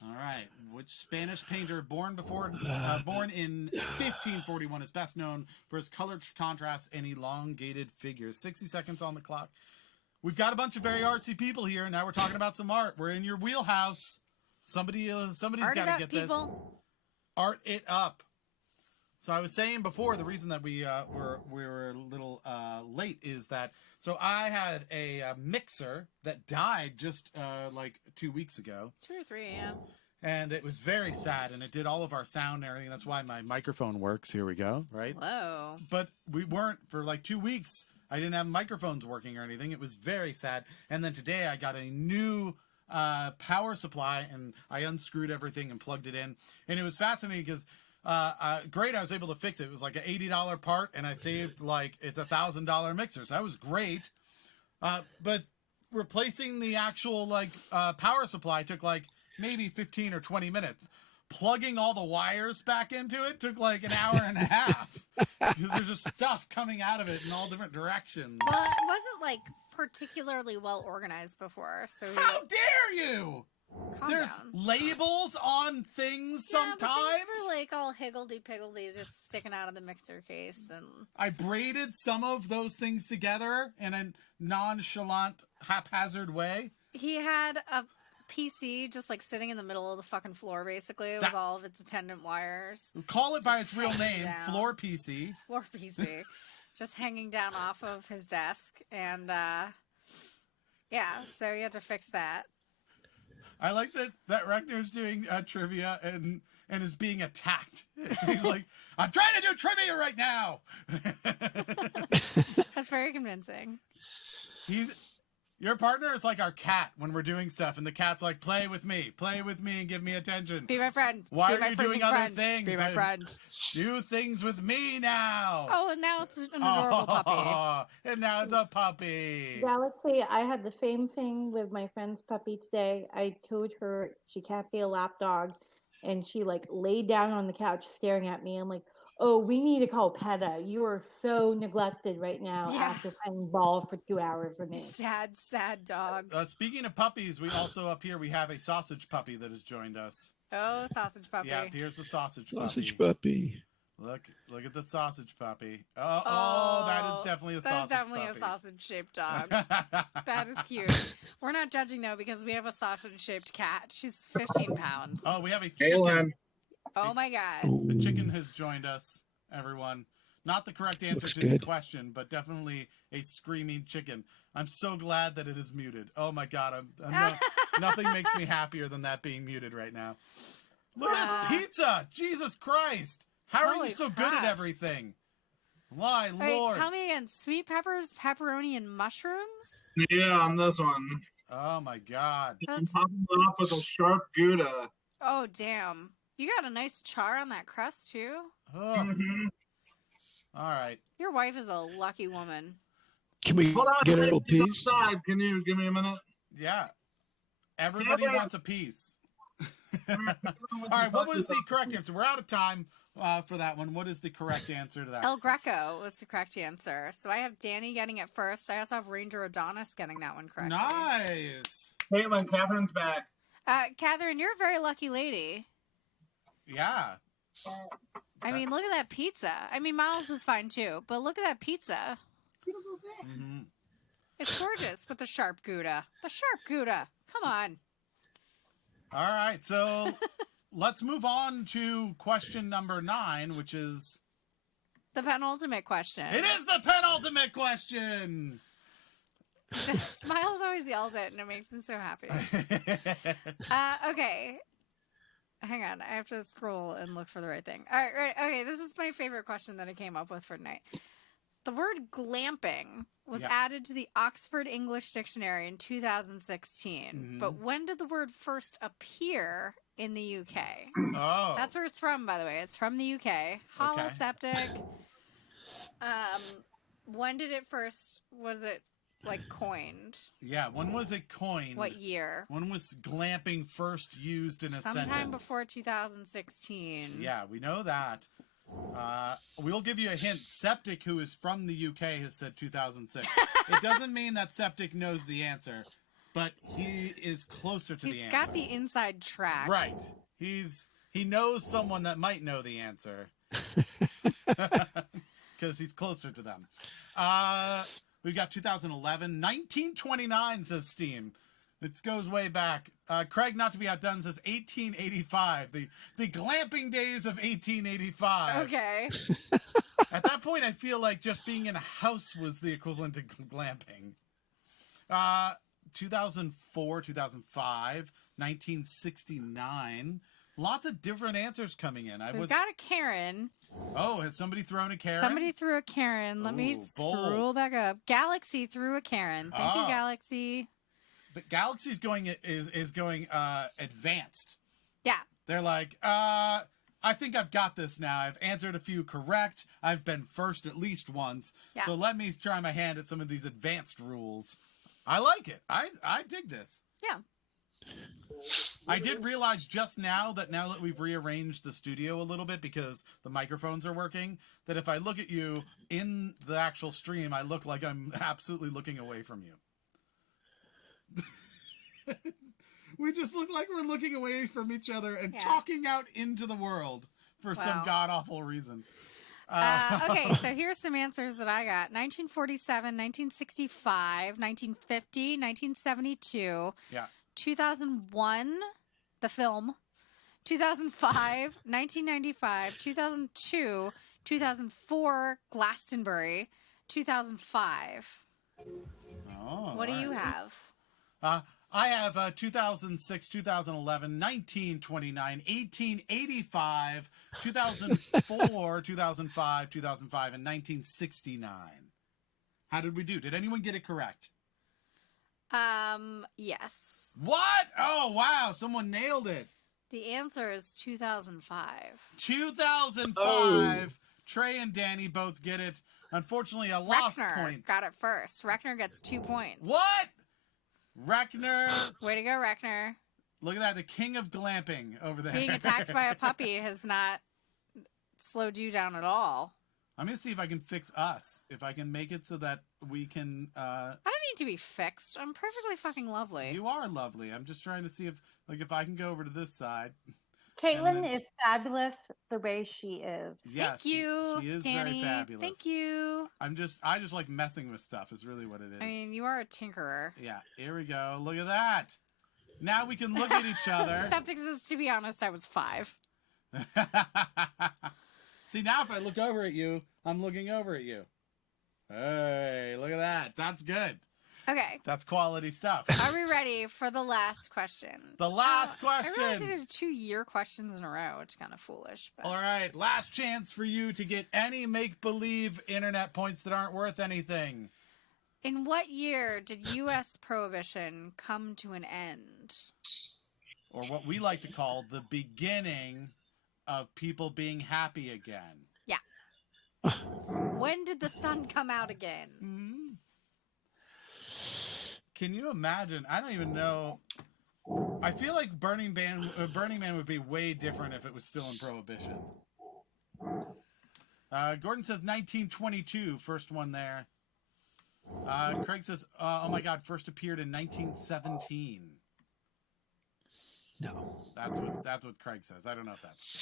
All right. Which Spanish painter born in 1541 is best known for his color contrast and elongated figures? 60 seconds on the clock. We've got a bunch of very artsy people here. Now we're talking about some art. We're in your wheelhouse. Somebody's got Art it to up, get people. this. Art it up. So I was saying before, the reason that we were a little late is that so I had a mixer that died just like 2 weeks ago. 2 or 3 a.m. And it was very sad, and it did all of our sound and everything. That's why my microphone works. Here we go, right? Whoa. But we weren't for like 2 weeks. I didn't have microphones working or anything. It was very sad. And then today I got a new power supply, and I unscrewed everything and plugged it in. And it was fascinating because great, I was able to fix it. It was like an $80 part, and I saved it's $1,000 mixer. So that was great. But replacing the actual power supply took maybe 15 or 20 minutes. plugging all the wires back into it took like an hour and a half because there's just stuff coming out of it in all different directions. Well, it wasn't like particularly well organized before, so How dare you? calm There's down. labels on things Yeah, but sometimes. things were like all higgledy-piggledy, just sticking out of the mixer case, and I braided some of those things together in a nonchalant, haphazard way. he had a PC just like sitting in the middle of the fucking floor, basically, with That- all of its attendant wires. Call it by its real Hanging name, down. floor PC. Floor PC, just hanging down off of his desk, and yeah, so you had to fix that. I like that Rechner's doing trivia and is being attacked. He's like, I'm trying to do trivia right now. That's very convincing. Your partner is like our cat when we're doing stuff, and the cat's like, play with me and give me attention. Be my friend. Why Be are my you doing freaking other friend. things? Be my friend. Do things with me now. Oh, and now it's an adorable puppy. And now it's a puppy. Galaxy, I had the same thing with my friend's puppy today. I told her she can't be a lap dog, and she like laid down on the couch staring at me. I'm like, oh, we need to call PETA. You are so neglected right now Yeah. after playing ball for 2 hours with me. Sad, sad dog. Speaking of puppies, we also up here we have a sausage puppy that has joined us. Oh, sausage puppy. Yeah, here's the sausage Sausage puppy. puppy. Look at the sausage puppy. Oh, that is definitely a That is sausage definitely puppy. a sausage-shaped dog. That is cute. We're not judging though because we have a sausage-shaped cat. She's 15 pounds. Oh, we have a Hey, chicken. Len. Oh my god. The chicken has joined us, everyone. Not the correct answer Looks to the good. question, but definitely a screaming chicken. I'm so glad that it is muted. Oh my god, nothing makes me happier than that being muted right now. Look at this pizza! Jesus Christ! How are Holy you so good at crap. everything? My All right, lord! tell me again. Sweet peppers, pepperoni, and mushrooms? Yeah, on this one. Oh my god! I'm That's... topping it off with a sharp Gouda. Oh, damn. You got a nice char on that crust, too? Oh, Mhm. all right. Your wife is a lucky woman. Can we Hold on, get a little he's piece? outside. Can you give me a minute? Yeah. Everybody Yeah. wants a piece. All right, what was the correct answer? We're out of time for that one. What is the correct answer to that? El Greco was the correct answer. So I have Danny getting it first. I also have Ranger Adonis getting that one correct. Nice. Caitlin, Catherine's back. Catherine, you're a very lucky lady. Yeah. I mean, look at that pizza. I mean, Miles is fine too, but look at that pizza. hmm It's gorgeous with the sharp Gouda. The sharp Gouda. Come on. All right, so let's move on to question number 9, which is... The penultimate question. It is the penultimate question! Smiles always yells it, and it makes me so happy. Okay. Hang on. I have to scroll and look for the right thing. All right. Okay. This is my favorite question that I came up with for tonight. The word glamping was Yeah. added to the Oxford English Dictionary in 2016. But when did the word first appear in the UK? Oh. That's where it's from, by the way. It's from the UK. Holoseptic. When did it first, was it like coined? Yeah, when was it coined? What year? When was glamping first used in a Sometime sentence? before 2016. Yeah, we know that. We'll give you a hint. Septic, who is from the UK, has said 2006. It doesn't mean that Septic knows the answer, but he is closer to the He's answer. got the inside track. Right. He knows someone that might know the answer. Because he's closer to them. We've got 2011. 1929, says Steam. It goes way back. Craig, not to be outdone, says 1885. The glamping days of 1885. Okay. At that point, I feel like just being in a house was the equivalent to glamping. 2004, 2005, 1969. Lots of different answers coming in. We've got a Karen. Oh, has somebody thrown a Karen? Somebody threw a Karen. Let me Ooh, scroll bold. back up. Galaxy threw a Karen. Thank you, Ah. Galaxy. But Galaxy's going is going advanced. Yeah. They're like, I think I've got this now. I've answered a few correct. I've been first at least once. Yeah. So let me try my hand at some of these advanced rules. I like it. I dig this. Yeah. I did realize just now that we've rearranged the studio a little bit because the microphones are working, that if I look at you in the actual stream, I look like I'm absolutely looking away from you. We just look like we're looking away from each other and talking out into the world for some god-awful reason. Okay, so here's some answers that I got. 1947, 1965, 1950, 1972, 2001, the film, 2005, 1995, 2002, 2004, Glastonbury, 2005. What do you have? I have 2006, 2011, 1929, 1885, 2004, 2005, 2005, and 1969. How did we do? Did anyone get it correct? Yes. What? Oh, wow. Someone nailed it. The answer is 2005. 2005. Trey and Danny both get it. Unfortunately, a lost point. Got it first. Reckner gets 2 points. What? Reckner. Way to go, Reckner. Look at that. The king of glamping over there. Being attacked by a puppy has not slowed you down at all. I'm going to see if I can fix us. If I can make it so that we can... I don't need to be fixed. I'm perfectly fucking lovely. You are lovely. I'm just trying to see if I can go over to this side. Caitlin is fabulous the way she is. Yes, Thank you, she is Danny. very fabulous. Thank you. I just like messing with stuff is really what it is. I mean, you are a tinkerer. Yeah, here we go. Look at that. Now we can look at each other. Septic says, to be honest, I was 5. See, now if I look over at you, I'm looking over at you. Hey, look at that. That's good. Okay. That's quality stuff. Are we ready for the last question? The last question. I realized I did 2-year questions in a row, which is kind of foolish. But... All right. Last chance for you to get any make-believe internet points that aren't worth anything. In what year did U.S. prohibition come to an end? Or what we like to call the beginning of people being happy again. Yeah. When did the sun come out again? Mm-hmm. Can you imagine? I don't even know. I feel like Burning Man would be way different if it was still in Prohibition. Gordon says 1922, first one there. Craig says, oh my God, first appeared in 1917. No. That's what Craig says. I don't know if that's true.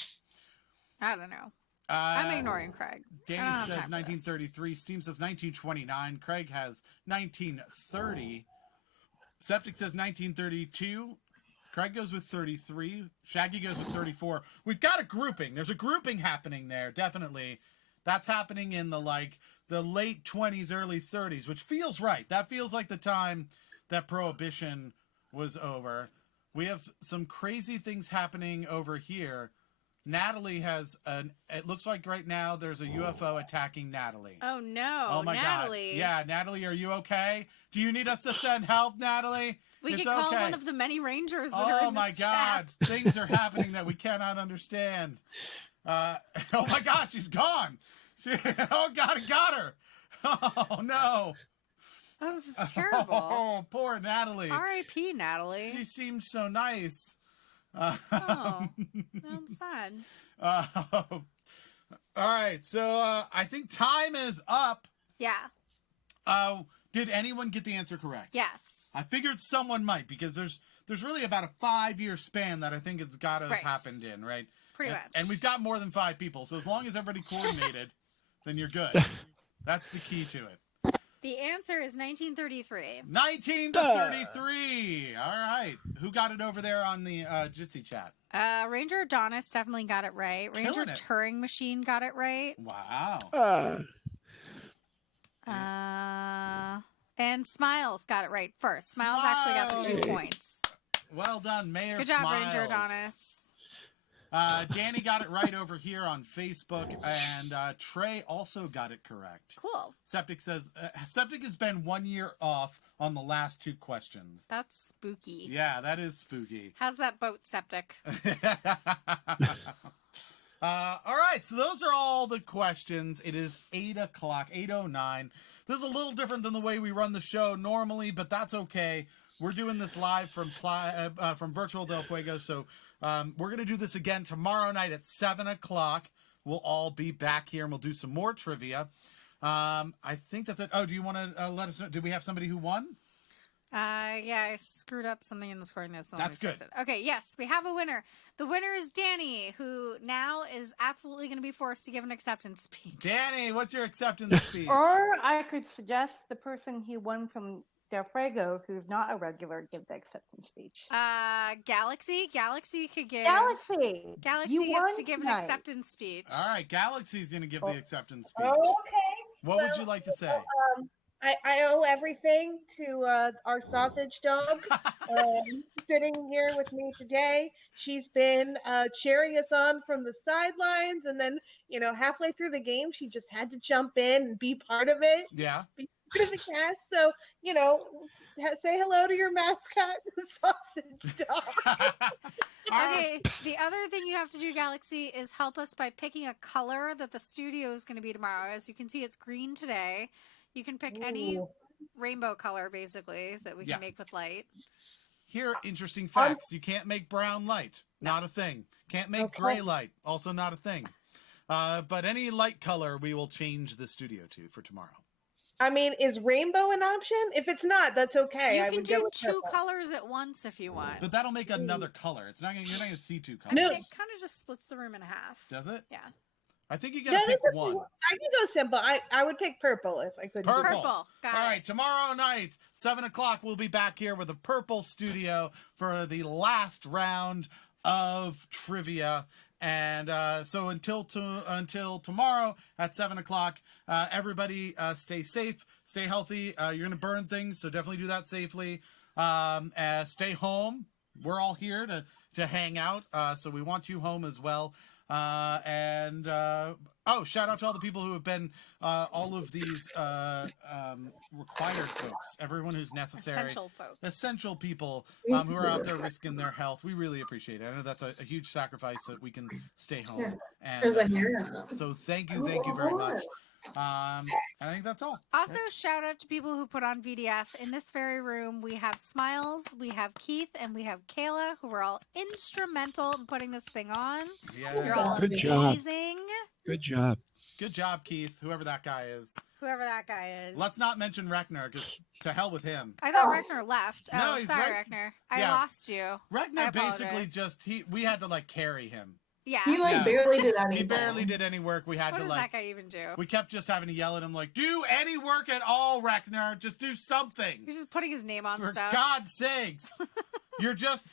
I don't know. I'm ignoring Craig. Danny says 1933. Steam says 1929. Craig has 1930. Septic says 1932. Craig goes with 33. Shaggy goes with 34. We've got a grouping. There's a grouping happening there, definitely. That's happening in the late 20s, early 30s, which feels right. That feels like the time that Prohibition was over. We have some crazy things happening over here. Natalie has it looks like right now there's a UFO attacking Natalie. Oh no. Oh my Natalie. God. Yeah, Natalie, are you okay? Do you need us to send help, Natalie? We could call one of the many rangers that are in this Oh my God. chat. Things are happening that we cannot understand. Oh my God, she's gone. Oh God, it got her. Oh no. Oh, this is terrible. Oh, poor Natalie. R.I.P. Natalie. She seems so nice. Oh, I'm sad. All right, so I think time is up. Yeah. Did anyone get the answer correct? Yes. I figured someone might because there's really about a 5-year span that I think it's got to have happened in, right? Pretty much. And we've got more than 5 people, so as long as everybody coordinated, then you're good. That's the key to it. The answer is 1933. 1933. All right. Who got it over there on the Jitsi chat? Ranger Adonis definitely got it right. Ranger Killing it. Turing Machine got it right. Wow. And Smiles got it right first. Smiles actually got the 2 points. Well done, Mayor Good job, Smiles. Ranger Adonis. Danny got it right over here on Facebook, and Trey also got it correct. Cool. Septic says Septic has been 1 year off on the last 2 questions. That's spooky. Yeah, that is spooky. How's that boat, Septic? All right, so those are all the questions. It is 8 o'clock, 8:09. This is a little different than the way we run the show normally, but that's okay. we're doing this live from Virtual Del Fuego. So we're going to do this again tomorrow night at 7 o'clock. We'll all be back here and we'll do some more trivia. I think that's it. Oh, do you want to let us know? Do we have somebody who won? Yeah, I screwed up something in the scoring notes. So That's good. Okay, yes, we have a winner. The winner is Danny, who now is absolutely going to be forced to give an acceptance speech. Danny, what's your acceptance speech? Or I could suggest the person who won from Del Fuego, who's not a regular, give the acceptance speech. Galaxy could give. Galaxy Galaxy gets to give an acceptance speech. All right, Galaxy's going to give the acceptance speech. Okay. What would you like to say? I owe everything to our sausage dog sitting here with me today. She's been cheering us on from the sidelines, and then, halfway through the game, she just had to jump in and be part of it. Yeah. Be part of the cast. So, say hello to your mascot, the sausage dog. Okay, the other thing you have to do, Galaxy, is help us by picking a color that the studio is going to be tomorrow. As you can see, it's green today. You can pick any rainbow color, basically, that we can make with light. Here, interesting facts. You can't make brown light. Not a thing. Can't make gray light. Also not a thing. But any light color, we will change the studio to for tomorrow. I mean, is rainbow an option? If it's not, that's okay. You can do two colors at once if you want. But that'll make another color. It's not gonna, you're not going to see two colors. No. It kind of just splits the room in half. Does it? Yeah. I think you got to pick one. I can go simple. I would pick purple if I could. Purple. Got All right, tomorrow night, 7 o'clock, we'll be back here with a purple studio for the last round of trivia. And so until tomorrow at 7 o'clock, everybody stay safe, stay healthy. You're going to burn things, so definitely do that safely. Stay home. We're all here to hang out, so we want you home as well. Shout out to all the people who have been all of these required folks, everyone who's necessary, essential folks, essential people who are out there risking their health. We really appreciate it. I know that's a huge sacrifice so that we can stay home. And so thank you very much. And I think that's all. Also, shout out to people who put on VDF. In this very room, we have Smiles, we have Keith, and we have Kayla, who were all instrumental in putting this thing on. Yeah. You're all Good amazing. Good job. Good job, Keith, whoever that guy is. Whoever that guy is. Let's not mention Reckner, because to hell with him. I thought Reckner left. No, Oh, he's sorry, right. Reckner. I lost you. Reckner I basically apologize. we had to carry him. Yeah. He barely did anything. He barely did any work. We had What to does that guy even do? We kept just having to yell at him do any work at all, Reckner. Just do something. He's just putting his name on For stuff. God's sakes.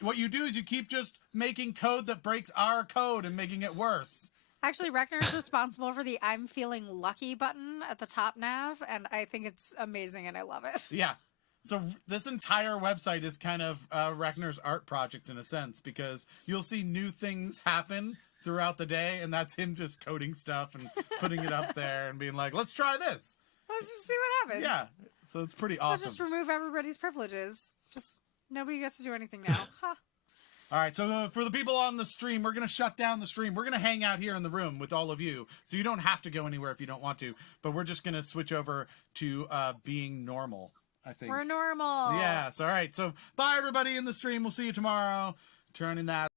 What you do is you keep just making code that breaks our code and making it worse. Actually, Reckner is responsible for the I'm feeling lucky button at the top nav, and I think it's amazing and I love it. Yeah. So this entire website is kind of Reckner's art project in a sense, because you'll see new things happen throughout the day, and that's him just coding stuff and putting it up there and being like, let's try this. Let's just see what happens. Yeah. So it's pretty awesome. Let's just remove everybody's privileges. Just nobody gets to do anything now. Huh. All right, so for the people on the stream, we're going to shut down the stream. We're going to hang out here in the room with all of you, so you don't have to go anywhere if you don't want to, but we're just going to switch over to being normal, I think. We're normal. Yes, all right. So bye, everybody in the stream. We'll see you tomorrow. Turning that